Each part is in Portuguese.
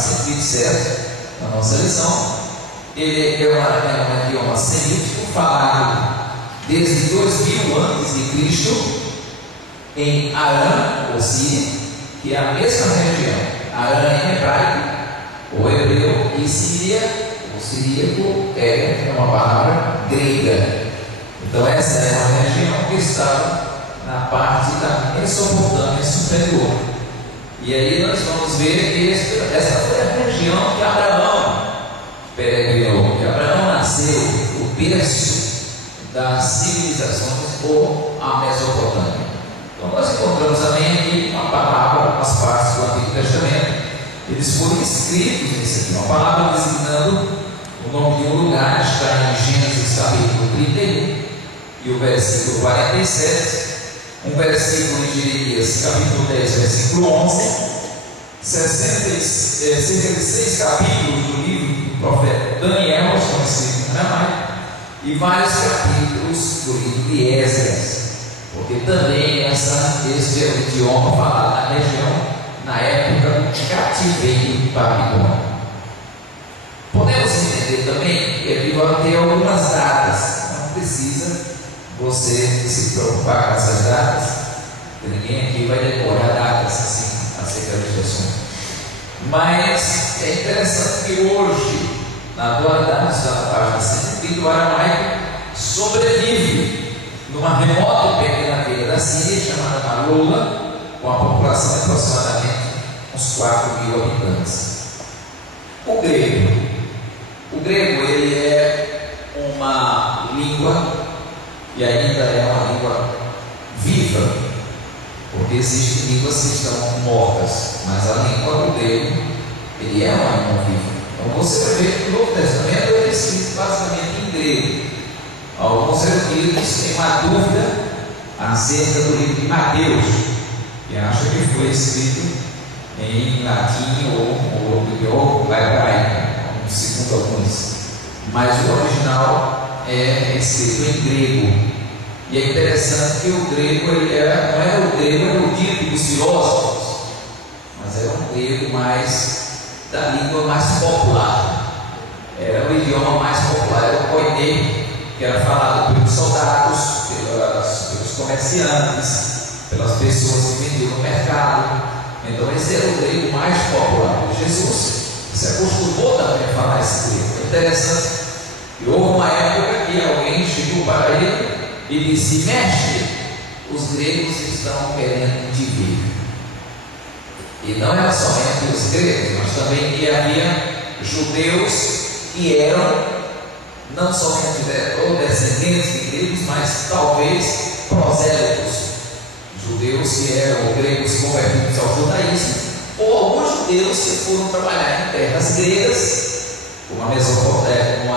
127 na nossa lição. Ele é um idioma semítico falado desde 2000 a.C. em Arã, ou Síria, que é a mesma região. Arã em hebraico, ou hebreu, e Síria, o siríaco, é uma palavra grega. Então essa é uma região que está na parte da Mesopotâmia superior. E aí nós vamos ver que essa foi a região que Abraão peregrinou, que Abraão nasceu, o berço das civilizações, ou a Mesopotâmia. Então nós encontramos também aqui uma palavra, algumas partes do Antigo Testamento, eles foram escritos nisso aqui, uma palavra designando o nome de um lugar, está em Gênesis capítulo 31 e o versículo 47, um versículo em Jeremias capítulo 10, versículo 11, 66 capítulos do livro do profeta Daniel, estão escritos em aramaico, e vários capítulos do livro de Esdras, porque também este é o idioma falado na região na época do cativeiro babilônico. Podemos entender também que aqui vai ter algumas datas, não precisa você se preocupar com essas datas, ninguém aqui vai decorar datas assim acerca desse assunto. Mas é interessante que hoje, na atualidade, está na página 130, o aramaico sobrevive numa remota pequena da Síria chamada Malula, com a população de aproximadamente uns 4.000 habitantes. O grego ele é uma língua, e ainda é uma língua viva, porque existem línguas que estão mortas, mas a língua do grego ele é uma língua viva. Então você vai ver que o Novo Testamento é escrito basicamente em grego. Alguns eruditos têm uma dúvida acerca do livro de Mateus, que acha que foi escrito em latim ou hebraico, segundo alguns, mas o original é escrito em grego. E é interessante que o grego não era o grego erudito dos filósofos, mas era um grego mais da língua mais popular, era o idioma mais popular, era o koiné, que era falado pelos soldados, pelos comerciantes, pelas pessoas que vendiam no mercado. Então esse era o grego mais popular. Jesus se acostumou também a falar esse grego. É interessante que houve uma época que alguém chegou para ele e disse: mestre, os gregos estão querendo te ver. E não era somente os gregos, mas também que havia judeus que eram não somente descendentes de gregos, mas talvez prosélitos, judeus que eram gregos convertidos ao judaísmo, ou alguns judeus que foram trabalhar em terras gregas, como a Mesopotâmia,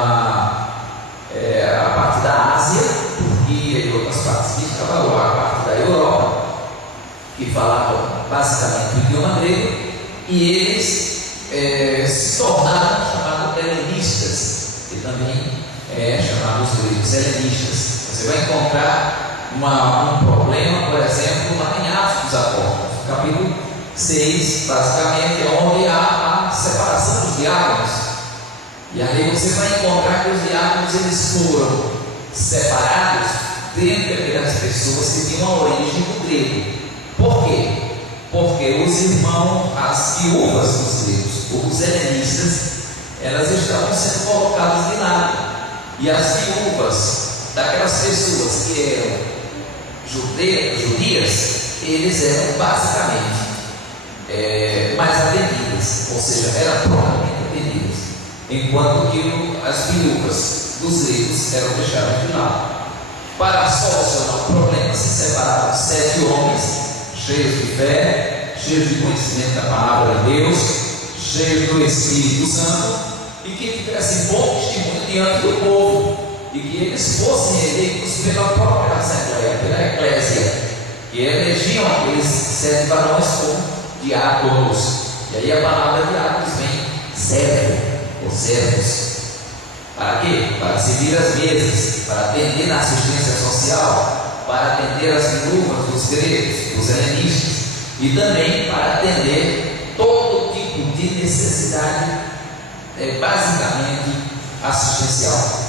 a parte da Ásia, Turquia e outras partes que estavam lá, a parte da Europa, que falavam basicamente o idioma grego, e eles se tornaram chamados helenistas, que também chamados gregos helenistas. Você vai encontrar um problema, por exemplo, lá em Atos dos Apóstolos, capítulo 6, basicamente é onde há a separação dos diáconos. E aí você vai encontrar que os diáconos eles foram separados dentre aquelas pessoas que tinham a origem do grego. Por quê? Porque os irmãos, as viúvas dos gregos, os helenistas, elas estavam sendo colocadas de lado. E as viúvas daquelas pessoas que eram judias, eles eram basicamente mais atendidas, ou seja, eram propriamente atendidas, enquanto que as viúvas dos gregos eram deixadas de lado. Para solucionar o problema, se separaram 7 homens cheios de fé, cheios de conhecimento da palavra de Deus, cheios do Espírito Santo, e que tivessem bom testemunho diante do povo, e que eles fossem eleitos pela própria Assembleia, pela Eclésia, que elegiam aqueles 7 varões como diáconos. E aí a palavra diáconos vem servo, ou servos. Para quê? Para servir as mesas, para atender na assistência social, para atender as viúvas dos gregos, dos helenistas, e também para atender todo tipo tipo de necessidade, basicamente assistencial,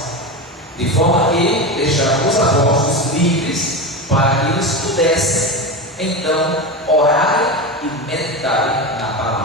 de forma que deixaram os apóstolos livres para que eles pudessem então orar e meditarem na palavra